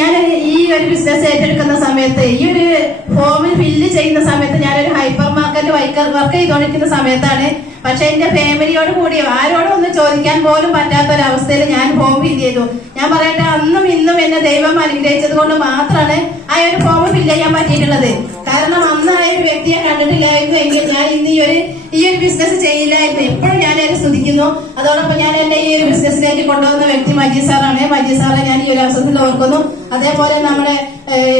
ഞാൻ ഈ ഒരു ബിസിനസ് ഏറ്റെടുക്കുന്ന സമയത്ത്, ഈ ഒരു ഫോമിൽ ഫില്ല് ചെയ്യുന്ന സമയത്ത് ഞാനൊരു ഹൈപ്പർ മാർക്കറ്റ് വർക്ക് ചെയ്തുകൊണ്ടിരിക്കുന്ന സമയത്താണ്. പക്ഷെ എന്റെ ഫാമിലിയോട് കൂടി ആരോടും ഒന്ന് ചോദിക്കാൻ പോലും പറ്റാത്തൊരവസ്ഥയിൽ ഞാൻ ഫോം ഫില്ല് ചെയ്തു. ഞാൻ പറയട്ടെ, അന്നും ഇന്നും എന്നെ ദൈവം അനുഗ്രഹിച്ചത് കൊണ്ട് മാത്രമാണ് ആ ഒരു ഫോം ഫില്ല് ചെയ്യാൻ പറ്റിയിട്ടുള്ളത്. കാരണം അന്ന് ആ ഒരു വ്യക്തിയെ കണ്ടിട്ടില്ലായിരുന്നു എങ്കിൽ ഞാൻ ഇന്ന് ഈ ഒരു ബിസിനസ് ചെയ്യില്ലായിരുന്നു. എപ്പോഴും ഞാൻ അതിനെ സ്തുതിക്കുന്നു. അതോടൊപ്പം ഞാൻ എന്നെ ഈ ഒരു ബിസിനസ്സിലേക്ക് കൊണ്ടുവന്ന വ്യക്തി മജീദ് സാറാണ്. മജീദ് സാറെ ഞാൻ ഈ ഒരു അവസരത്തിൽ ഓർക്കുന്നു. അതേപോലെ നമ്മുടെ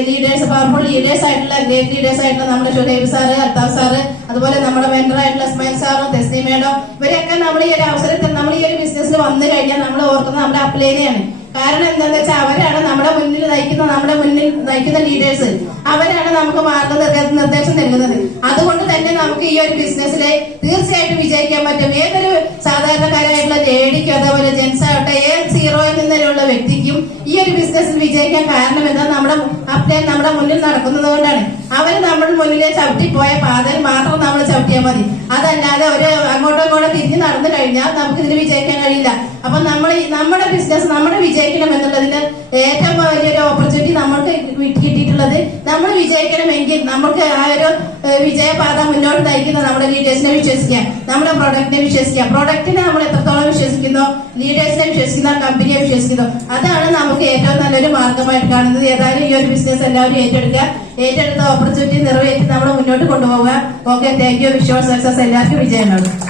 ലീഡേഴ്സ്, പവർഫുൾ ലീഡേഴ്സ് ആയിട്ടുള്ള, ഗ്രേറ്റ് ലീഡേഴ്സ് ആയിട്ടുള്ള നമ്മുടെ ഷുഹൈബ് സാറ്, അൽത്താഫ് സാറ്, അതുപോലെ നമ്മുടെ മെന്റർ ആയിട്ടുള്ള ഇസ്മായിൽ സാറും തസ്നീം മേഡം, ഇവരെയൊക്കെ നമ്മൾ ഈ ഒരു അവസരത്തിൽ നമ്മൾ ഈ ഒരു ബിസിനസ്സിൽ വന്നു കഴിഞ്ഞാൽ നമ്മൾ ഓർക്കുന്നത് നമ്മുടെ അപ്ലൈനെയാണ്. കാരണം എന്താണെന്ന് വെച്ചാൽ അവരാണ് നമ്മുടെ മുന്നിൽ നയിക്കുന്ന ലീഡേഴ്സ്. അവരാണ് നമുക്ക് മാർഗനിർദ്ദേശം നൽകുന്നത്. അതുകൊണ്ട് തന്നെ നമുക്ക് ഈ ഒരു ബിസിനസ്സിലെ തീർച്ചയായിട്ടും വിജയിക്കാൻ പറ്റും. ഏതൊരു സാധാരണക്കാരായിട്ടുള്ള ലേഡിക്കും അതേപോലെ ജെൻസ് ആവട്ടെ, ഏത് സീറോയിൽ നിന്നുള്ള വ്യക്തിക്കും ഈ ഒരു ബിസിനസ്സിൽ വിജയിക്കാൻ കാരണം എന്താ, നമ്മുടെ മുന്നിൽ നടക്കുന്നത് കൊണ്ടാണ്. അവര് നമ്മുടെ മുന്നിലെ ചവിട്ടിപ്പോയ പാതയിൽ മാത്രം നമ്മൾ ചവിട്ടിയാൽ മതി. അതല്ലാതെ ഒരു അങ്ങോട്ടോ ഇങ്ങോട്ടോ തിരിഞ്ഞ് നടന്നു കഴിഞ്ഞാൽ നമുക്ക് ഇതിന് വിജയിക്കാൻ കഴിയില്ല. അപ്പൊ നമ്മുടെ ബിസിനസ് നമ്മുടെ വിജയിക്കണം എന്നുള്ളതിന് ഏറ്റവും വലിയൊരു ഓപ്പർച്യൂണിറ്റി നമ്മൾക്ക് കിട്ടിയിട്ടുള്ളത്. നമ്മൾ വിജയിക്കണമെങ്കിൽ നമുക്ക് ആ ഒരു വിജയപാത മുന്നോട്ട് നയിക്കുന്ന നമ്മുടെ ലീഡേഴ്സിനെ വിശ്വസിക്കാം, നമ്മുടെ പ്രൊഡക്റ്റിനെ വിശ്വസിക്കാം. പ്രൊഡക്റ്റിനെ നമ്മൾ എത്രത്തോളം വിശ്വസിക്കുന്നോ, ലീഡേഴ്സിനെ വിശ്വസിക്കുന്ന, കമ്പനിയെ വിശ്വസിക്കുന്നു, അതാണ് നമുക്ക് ഏറ്റവും നല്ലൊരു മാർഗമായിട്ട് കാണുന്നത്. ഏതായാലും ഈ ഒരു ബിസിനസ് എല്ലാവരും ഏറ്റെടുത്ത ഓപ്പർച്യൂണിറ്റി നിറവേറ്റി നമ്മൾ മുന്നോട്ട് കൊണ്ടുപോവുക. Okay, thank you. Wish you success. എല്ലാവർക്കും വിജയമാണ്.